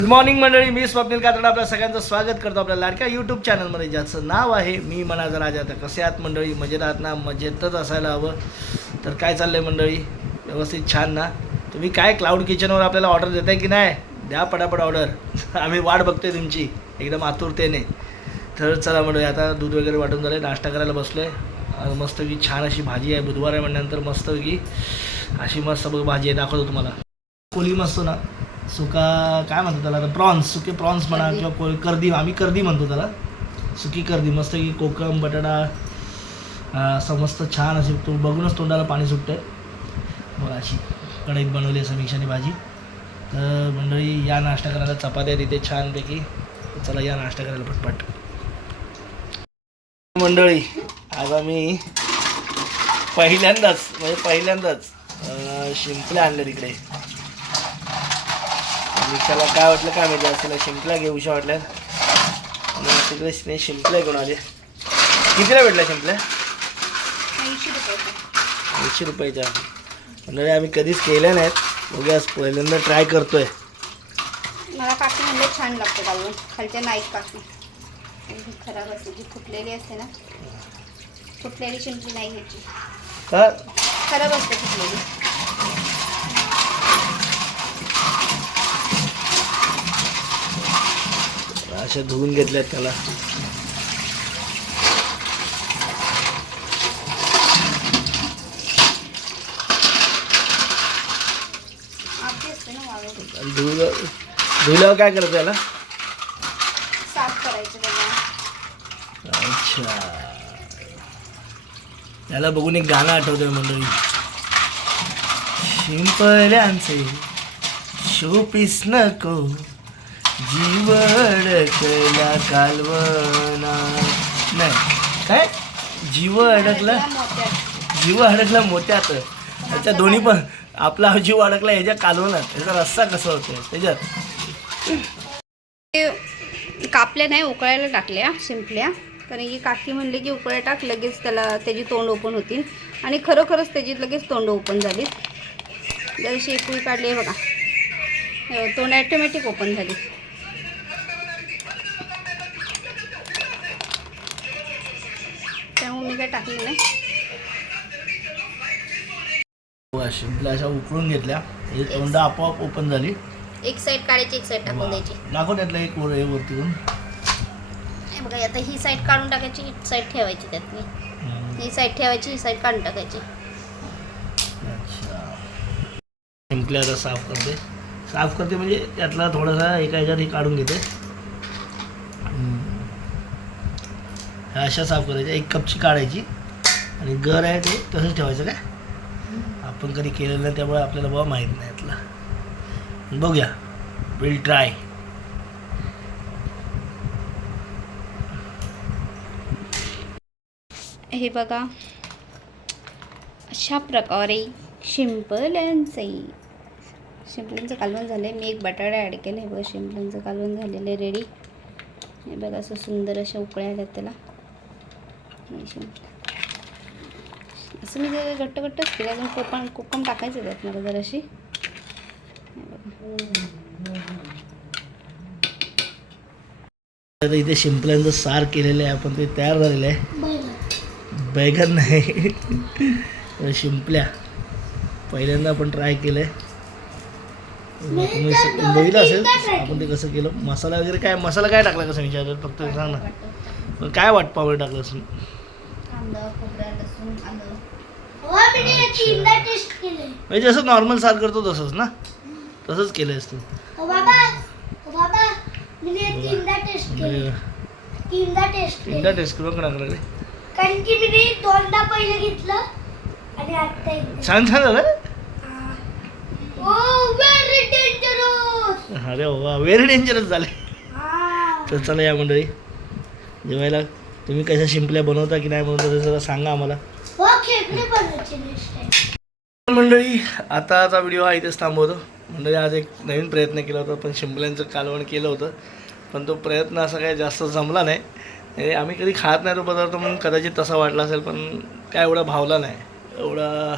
Good morning मंडळी मी स्वप्नील कातडा आपल्या सगळ्यांचं स्वागत करतो आपल्या लाडक्या यूट्यूब चॅनलमध्ये ज्याचं नाव आहे मी मनाचा राजा तर कसे आहात मंडळी? मजेत आहात ना? मजेतच असायला हवं. तर काय चाललंय मंडळी? व्यवस्थित छान ना? तुम्ही काय क्लाउड किचनवर आपल्याला ऑर्डर देताय की नाही? द्या पटापट ऑर्डर आम्ही वाट बघतोय तुमची एकदम आतुरतेने. तर चला मंडळी आता दूध वगैरे वाटून झालं नाश्ता करायला बसलो आहे मस्तपैकी छान अशी भाजी आहे बुधवार आहे म्हणल्यानंतर मस्तपैकी अशी मस्त भाजी आहे दाखवतो तुम्हाला. कोली मस्त ना? सुका काय म्हणतो त्याला आता? प्रॉन्स सुके प्रॉन्स म्हणा. किंवा कोळ कर्दी आम्ही कर्दी म्हणतो त्याला. सुकी कर्दी मस्त की कोकम बटाटा अं, असं मस्त छान अशी तो बघूनच तोंडाला पाणी सुटतं बघा अशी कढईत बनवली आहे समीक्षाने भाजी. तर मंडळी या नाश्ता करायला चपात्या तिथे छानपैकी. चला या नाश्ता करायला पटपट. मंडळी आज आम्ही पहिल्यांदाच म्हणजे पहिल्यांदाच अं, शिंपल्या आणल्या तिकडे रिक्षाला काय वाटलं? काय माहिती असेल शिंपल्या घेऊशा वाटल्या तिकडे नाही शिंपल्या घेऊन आले कितीला भेटल्या शिंपल्या ऐंशी रुपयाच्या. म्हणजे आम्ही कधीच केल्या नाहीत. आज पहिल्यांदा ट्राय करतोय. मला काकी म्हणले छान लागते घालून. खालच्या नाईक काकी ही खराब असते जी फुटलेली असते ना. फुटलेली शिंपली नाही घ्यायची. खराब असते फुटलेली. अशा धुवून घेतल्यात त्याला. धुल्यावर काय करतं त्याला? अच्छा. त्याला बघून एक गाणं आठवतोय मंडळी. शिंपल्यांचे शोपीस नको. जीव अडकला कालवना. नाही काय? जीव अडकला? जीव अडकला मोत्यात. त्याच्या दोन्ही पण. आपला जीव अडकला ह्याच्या कालवनात. त्याचा रस्सा कसा होतो त्याच्यात. ते कापल्या नाही उकळायला टाकल्या शिंपल्या. कारण की काकी म्हणली की उकळ्या टाक लगेच त्याला त्याची तोंड ओपन होतील. आणि खरोखरच त्याची लगेच तोंड ओपन झाली. जशी एकुळी काढली आहे बघा. तोंड ॲटोमॅटिक ओपन झाली. त्यामुळे मी टाकली नाही. शिंपल्या अशा उकळून घेतल्या. तोंड आपोआप ओपन झाली. एक साईड काढायची एक साईड टाकून द्यायची. एक वर वरती करून हे बघा आता ही साईड काढून टाकायची ही साईड ठेवायची त्यातली. ही साईड ठेवायची ही साईड काढून टाकायची. अच्छा. शिंपल्या आता साफ करते. साफ करते म्हणजे त्यातला थोडासा एका ह्याच्यात हे काढून घेते हम्म. ह्या अशा साफ करायच्या. एक कपची काढायची आणि घर आहे ते तसंच ठेवायचं काय? आपण कधी केलेलं नाही त्यामुळे आपल्याला बाबा माहीत नाही यातला बघूया. विल ट्राय हे बघा. अशा प्रकारे शिंपल्यांचे शिंपल्यांचं कालवण झालं आहे मी एक बटाटा ॲड केलं आहे बघा शिंपल्यांचं कालवण झालेलं आहे रेडी हे बघा असं सुंदर अशा उकळ्या आल्यात त्याला. हे. असं मी जरा घट्ट घट्टच केलं. अजून कोकम कोकम टाकायचं त्यात मला जराशी. हे बघा. आता इथे शिंपल्यांचं सार केलेलं आहे. आपण ते तयार झालेलं आहे. बैगन नाही. शिंपल्या. पहिल्यांदा आपण ट्राय केलं आहे तुम्ही स- बघितलं असेल? आपण ते कसं केलं? मसाला वगैरे काय मसाला काय टाकला कसं विचारलं? फक्त सांग ना. काय वाट पावडर टाकलं असं कांदा खोबरा लसूण आलं म्हणजे जसं नॉर्मल सार करतो तसंच ना? तसंच केलं असतं. म्हणजे तीनदा टेस्ट करून टाकलं कारण की मी दोनदा पहिलं घेतलं आणि आता एकदा. छान छान झालं ओ व्हेरी डेंजरस अरे वा व्हेरी डेंजरस झाले. तर चला या मंडळी. जेवायला तुम्ही कशा शिंपल्या बनवता की नाही बनवता ते जरा सांगा आम्हाला. हो मंडळी आताचा व्हिडिओ हा इथेच थांबवतो. मंडळी आज एक नवीन प्रयत्न केला होता पण शिंपल्यांचं कालवण केलं होतं. पण तो प्रयत्न असा काही जास्त जमला नाही. म्हणजे आम्ही कधी खात नाही तो पदार्थ म्हणून कदाचित तसा वाटला असेल पण काय एवढा भावला नाही. एवढा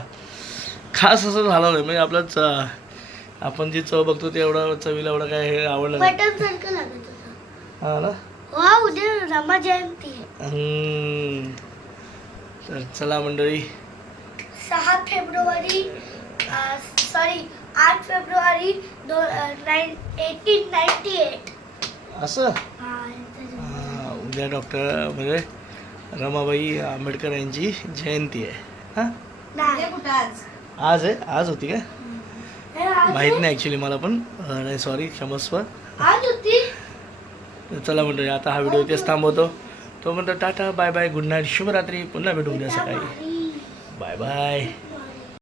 खास असं झालं नाही. म्हणजे आपलं च आपण जी चव बघतो ते एवढं चवीला एवढं काय हे आवडलं नाही. हा ना? वा उद्या रमा जयंती आहे हम्म. तर चला मंडळी. सहा फेब्रुवारी सॉरी आठ फेब्रुवारी दो नाईन एटीन नाईन्टी एट असं? हा, उद्या डॉक्टर म्हणजे रमाबाई आंबेडकर यांची जयंती आहे. हा? आज? आहे आज होती का? माहीत नाही ॲक्च्युली मला पण. अं, नाही सॉरी क्षमस्व. आज होती? तर चला म्हणतो आता हा व्हिडिओ इथेच थांबवतो. तो म्हणतो Tata bye bye good night शुभरात्री पुन्हा भेटू उद्या सकाळी. Bye bye.